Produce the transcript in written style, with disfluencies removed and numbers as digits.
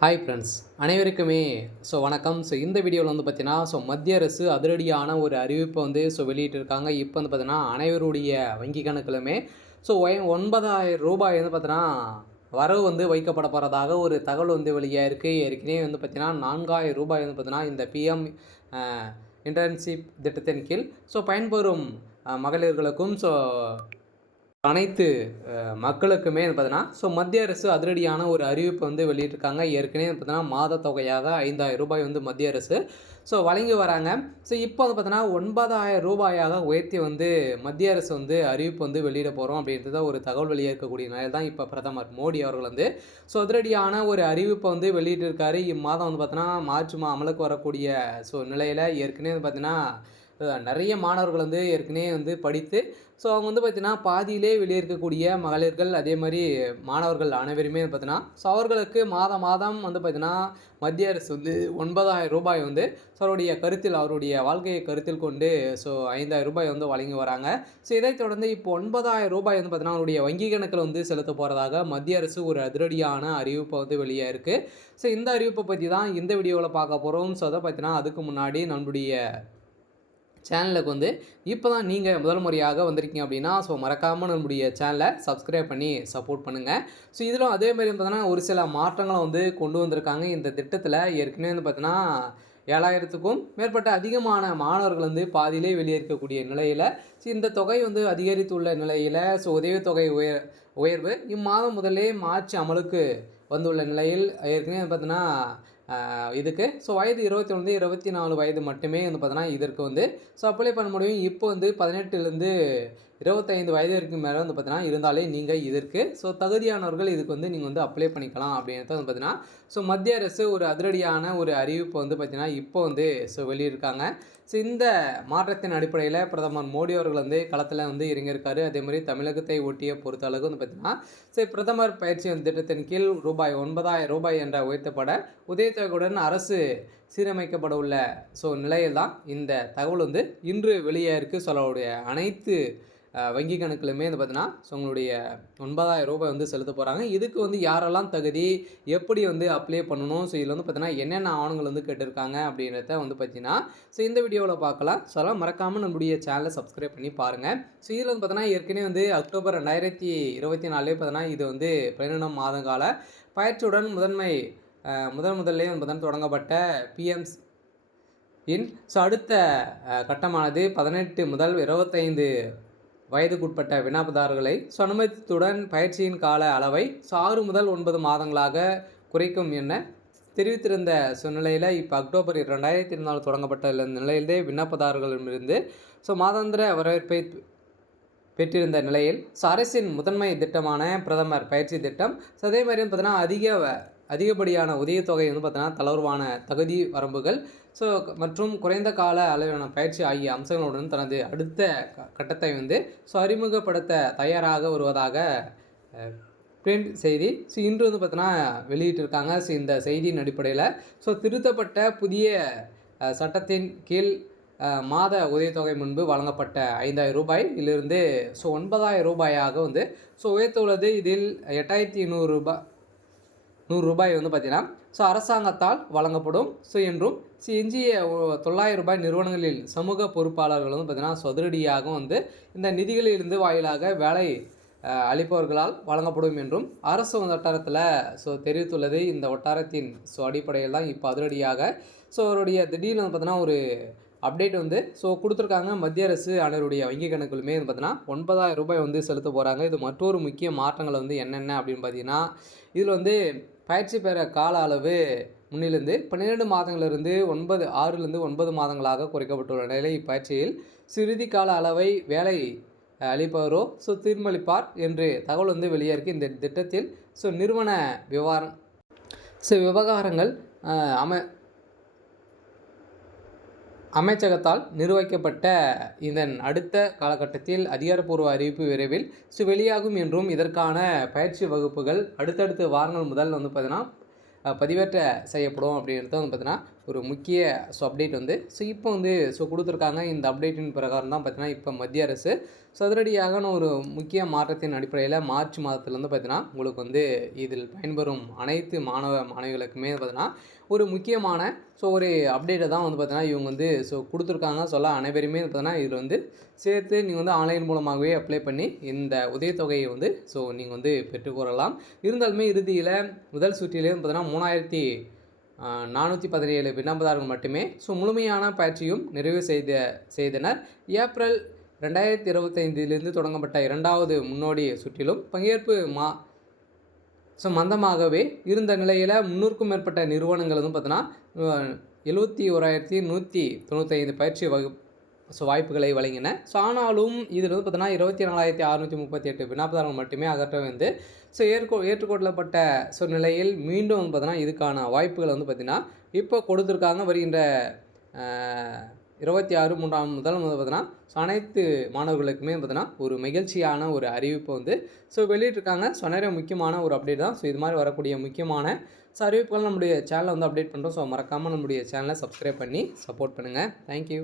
Hi friends அனைவருக்குமே வணக்கம். இந்த வீடியோவில் வந்து பார்த்தீங்கன்னா மத்திய அரசு அதிரடியான ஒரு அறிவிப்பை வந்து வெளியிட்டிருக்காங்க. இப்போ வந்து பார்த்தீங்கன்னா அனைவருடைய வங்கி கணக்கிலுமே ரூ. 9,000 வந்து பார்த்தீங்கன்னா வரவு வந்து வைக்கப்பட போகிறதாக ஒரு தகவல் வந்து வெளியாயிருக்கு. ஏற்கனவே வந்து பார்த்தீங்கன்னா ரூ. 4,000 வந்து பார்த்தீங்கன்னா இந்த பிஎம் இன்டர்ன்ஷிப் திட்டத்தின் கீழ் பயன்பெறும் மகளிர்களுக்கும் அனைத்து மக்களுக்குமே வந்து பார்த்தீங்கன்னா மத்திய அரசு அதிரடியான ஒரு அறிவிப்பு வந்து வெளியிட்டிருக்காங்க. ஏற்கனவே பார்த்தீங்கன்னா மாத தொகையாக ரூ. 5,000 வந்து மத்திய அரசு வழங்கி வராங்க. இப்போ வந்து பார்த்தீங்கன்னா ரூ. 9,000 உயர்த்தி வந்து மத்திய அரசு வந்து அறிவிப்பு வந்து வெளியிட போகிறோம் அப்படின்றத ஒரு தகவல் வெளியேற்கக்கூடிய நிலையில் தான் இப்போ பிரதமர் மோடி அவர்கள் வந்து அதிரடியான ஒரு அறிவிப்பை வந்து வெளியிட்டிருக்காரு. இம்மாதம் வந்து பார்த்தீங்கன்னா மார்ச் அமலுக்கு வரக்கூடிய நிலையில் ஏற்கனவே வந்து பார்த்தீங்கன்னா நிறைய மாணவர்கள் வந்து ஏற்கனவே வந்து படித்து அவங்க வந்து பார்த்திங்கன்னா பாதியிலே வெளியே இருக்கக்கூடிய மகளிர்கள் அதே மாதிரி மாணவர்கள் அனைவருமே பார்த்திங்கன்னா அவர்களுக்கு மாதம் வந்து பார்த்திங்கன்னா மத்திய அரசு வந்து ரூ. 9,000 வந்து அவருடைய கருத்தில் அவருடைய வாழ்க்கையை கருத்தில் கொண்டு ரூ. 5,000 வந்து வழங்கி வராங்க. இதைத் தொடர்ந்து இப்போ ரூ. 9,000 வந்து பார்த்திங்கன்னா அவருடைய வங்கி கணக்கில் வந்து செலுத்த போகிறதாக மத்திய அரசு ஒரு அதிரடியான அறிவிப்பை வந்து வெளியே இருக்குது. இந்த அறிவிப்பை பற்றி தான் இந்த வீடியோவில் பார்க்க போகிறோம். அதை பார்த்தீங்கன்னா அதுக்கு முன்னாடி நம்மளுடைய சேனலுக்கு வந்து இப்போ தான் நீங்கள் முதல் முறையாக வந்திருக்கீங்க அப்படின்னா மறக்காமல் நம்முடைய சேனலை சப்ஸ்கிரைப் பண்ணி சப்போர்ட் பண்ணுங்கள். இதிலும் அதேமாதிரி பார்த்தீங்கன்னா ஒரு சில மாற்றங்களை வந்து கொண்டு வந்திருக்காங்க. இந்த திட்டத்தில் ஏற்கனவே வந்து பார்த்தீங்கன்னா 7,000க்கும் மேற்பட்ட அதிகமான மாணவர்கள் வந்து பாதியிலே வெளியே இருக்கக்கூடிய நிலையில் இந்த தொகை வந்து அதிகரித்துள்ள நிலையில் உதவித்தொகை உயர்வு இம்மாதம் முதலே மார்ச் அமலுக்கு வந்துள்ள நிலையில் ஏற்கனவே பார்த்தீங்கன்னா இதுக்கு வயது 21 24 வயது மட்டுமே வந்து பார்த்தீங்கன்னா இதற்கு வந்து அப்ளை பண்ண முடியும். இப்போ வந்து 18லேருந்து 25 வயது வரைக்கும் மேலே வந்து பார்த்தீங்கன்னா இருந்தாலே நீங்கள் இதற்கு தகுதியானவர்கள் இதுக்கு வந்து நீங்கள் வந்து அப்ளை பண்ணிக்கலாம் அப்படின்றது வந்து பார்த்தீங்கன்னா மத்திய அரசு ஒரு அதிரடியான ஒரு அறிவிப்பு வந்து பார்த்தீங்கன்னா இப்போ வந்து வெளியிருக்காங்க. இந்த மாற்றத்தின் அடிப்படையில் பிரதமர் மோடி அவர்கள் வந்து களத்தில் வந்து இறங்கியிருக்காரு. அதே மாதிரி தமிழகத்தை ஒட்டிய பொறுத்த அளவுக்கு வந்து பார்த்தீங்கன்னா பிரதமர் பயிற்சி திட்டத்தின் கீழ் ரூ. 9,000 என்ற உயர்த்தப்பட உதவித்தொகையுடன் அரசு சீரமைக்கப்பட உள்ள நிலையில் தான் இந்த தகவல் வந்து இன்று வெளியே இருக்குது. அவருடைய அனைத்து வங்கி கணக்குலையுமே வந்து பார்த்தீங்கன்னா உங்களுடைய ரூ. 9,000 வந்து செலுத்த போகிறாங்க. இதுக்கு வந்து யாரெல்லாம் தகுதி எப்படி வந்து அப்ளை பண்ணணும் இதில் வந்து பார்த்தீங்கன்னா என்னென்ன ஆவணங்கள் வந்து கேட்டிருக்காங்க அப்படின்றத வந்து பார்த்தீங்கன்னா இந்த வீடியோவில் பார்க்கலாம். அதெல்லாம் மறக்காமல் நம்முடைய சேனலை சப்ஸ்கிரைப் பண்ணி பாருங்கள். இதில் வந்து பார்த்தீங்கன்னா ஏற்கனவே வந்து அக்டோபர் 2024 பார்த்தீங்கன்னா இது வந்து 12 மாத கால பயிற்சியுடன் முதல்லே வந்து பார்த்தீங்கன்னா தொடங்கப்பட்ட பிஎம்ஸ் இன் அடுத்த கட்டமானது 18 முதல் 25 வயதுக்குட்பட்ட விண்ணப்பதாரர்களை அனுமதித்துடன் பயிற்சியின் கால அளவை 6 முதல் 9 மாதங்களாக குறைக்கும் என தெரிவித்திருந்த சூழ்நிலையில் இப்போ அக்டோபர் 2024 தொடங்கப்பட்ட நிலையிலே விண்ணப்பதாரர்களிடமிருந்து மாதாந்திர வரவேற்பை பெற்றிருந்த நிலையில் அரசின் முதன்மை திட்டமான பிரதமர் பயிற்சி திட்டம் அதே மாதிரி பார்த்தீங்கன்னா அதிகப்படியான உதவித்தொகை வந்து பார்த்தீங்கன்னா தளர்வான தகுதி வரம்புகள் மற்றும் குறைந்த கால அளவிலான பயிற்சி ஆகிய அம்சங்களுடன் தனது அடுத்த கட்டத்தை வந்து அறிமுகப்படுத்த தயாராக வருவதாக பிரிண்ட் செய்தி இன்று வந்து பார்த்தீங்கன்னா வெளியிட்டிருக்காங்க. இந்த செய்தியின் அடிப்படையில் திருத்தப்பட்ட புதிய சட்டத்தின் கீழ் மாத உதவித்தொகை முன்பு வழங்கப்பட்ட ரூ. 5,000 இதிலிருந்து ரூ. 9,000 வந்து உயர்த்துள்ளது. இதில் 8,200 ரூபாய் வந்து பார்த்தீங்கன்னா அரசாங்கத்தால் வழங்கப்படும் என்றும் எஞ்சிய ரூ. 900 நிறுவனங்களில் சமூக பொறுப்பாளர்கள் வந்து பார்த்தீங்கன்னா அதிரடியாக வந்து இந்த நிதிகளிலிருந்து வாயிலாக வேலை அளிப்பவர்களால் வழங்கப்படும் என்றும் அரசு வட்டாரத்தில் தெரிவித்துள்ளது. இந்த வட்டாரத்தின் அடிப்படையில் தான் இப்போ அதிரடியாக அவருடைய திடீர்னு வந்து பார்த்தீங்கன்னா ஒரு அப்டேட் வந்து கொடுத்துருக்காங்க. மத்திய அரசு அனைவருடைய வங்கி கணக்குகளுமே வந்து பார்த்தீங்கன்னா ரூ. 9,000 வந்து செலுத்த போகிறாங்க. இது மற்றொரு முக்கிய மாற்றங்கள் வந்து என்னென்ன அப்படின்னு பார்த்தீங்கன்னா இதில் வந்து பயிற்சி பெற கால அளவு முன்னிலிருந்து 12 மாதங்களிலிருந்து 6லேருந்து 9 மாதங்களாக குறைக்கப்பட்டுள்ள நிலையில் இப்பயிற்சியில் சிறுதி கால அளவை வேலை அளிப்பவரோ தீர்மானிப்பார் என்று தகவல் வந்து வெளியேறிருக்கு. இந்த திட்டத்தில் நிறுவன விவகாரங்கள் அமைச்சகத்தால் நிர்வகிக்கப்பட்ட இதன் அடுத்த காலகட்டத்தில் அதிகாரப்பூர்வ அறிவிப்பு விரைவில் வெளியாகும் என்றும் இதற்கான பயிற்சி வகுப்புகள் அடுத்தடுத்த வாரங்கள் முதல் வந்து பார்த்தீங்கன்னா பதிவேற்ற செய்யப்படும் அப்படின்றது வந்து பார்த்தீங்கன்னா ஒரு முக்கிய அப்டேட் வந்து இப்போ வந்து கொடுத்துருக்காங்க. இந்த அப்டேட்டின் பிரகாரம் தான் பார்த்தீங்கன்னா இப்போ மத்திய அரசு சதுரடியாகன ஒரு முக்கிய மாற்றத்தின் அடிப்படையில் மார்ச் மாதத்துலேருந்து பார்த்தீங்கன்னா உங்களுக்கு வந்து இதில் பயன்பெறும் அனைத்து மாணவிகளுக்குமே பார்த்தீங்கன்னா ஒரு முக்கியமான ஒரு அப்டேட்டை தான் வந்து பார்த்தீங்கன்னா இவங்க வந்து கொடுத்துருக்காங்க. அனைவருமே பார்த்தீங்கன்னா இதில் வந்து சேர்த்து நீங்கள் வந்து ஆன்லைன் மூலமாகவே அப்ளை பண்ணி இந்த உதவித்தொகையை வந்து நீங்கள் வந்து பெற்றுக்கொள்ளலாம். இருந்தாலுமே இறுதியில் முதல் சுற்றிலே பார்த்தீங்கன்னா 3417 விண்ணப்பதாரர்கள் மட்டுமே முழுமையான பயிற்சியும் நிறைவு செய்தனர். ஏப்ரல் 2025 தொடங்கப்பட்ட 2வது முன்னோடி சுற்றிலும் பங்கேற்பு மந்தமாகவே இருந்த நிலையில் 300க்கும் மேற்பட்ட நிறுவனங்கள் வந்து பார்த்தீங்கன்னா 71,195 பயிற்சி வாய்ப்புகளை வழங்கின. ஆனாலும் இதில் வந்து பார்த்தீங்கன்னா 24,638 விண்ணப்பதாரர்கள் மட்டுமே அகற்ற வந்து ஏற்றுக்கொள்ளப்பட்ட நிலையில் மீண்டும் வந்து பார்த்தீங்கன்னா இதுக்கான வாய்ப்புகளை வந்து பார்த்திங்கன்னா இப்போ கொடுத்துருக்காங்க. வருகின்ற 26 முதல் பார்த்தீங்கன்னா அனைத்து மாணவர்களுக்குமே பார்த்தீங்கன்னா ஒரு மகிழ்ச்சியான ஒரு அறிவிப்பு வந்து வெளியிட்டிருக்காங்க. நிறைய முக்கியமான ஒரு அப்டேட் தான். இது மாதிரி வரக்கூடிய முக்கியமான அறிவிப்புகள் நம்முடைய சேனலை வந்து அப்டேட் பண்ணுறோம். மறக்காமல் நம்முடைய சேனலை சப்ஸ்கிரைப் பண்ணி சப்போர்ட் பண்ணுங்கள். தேங்க்யூ.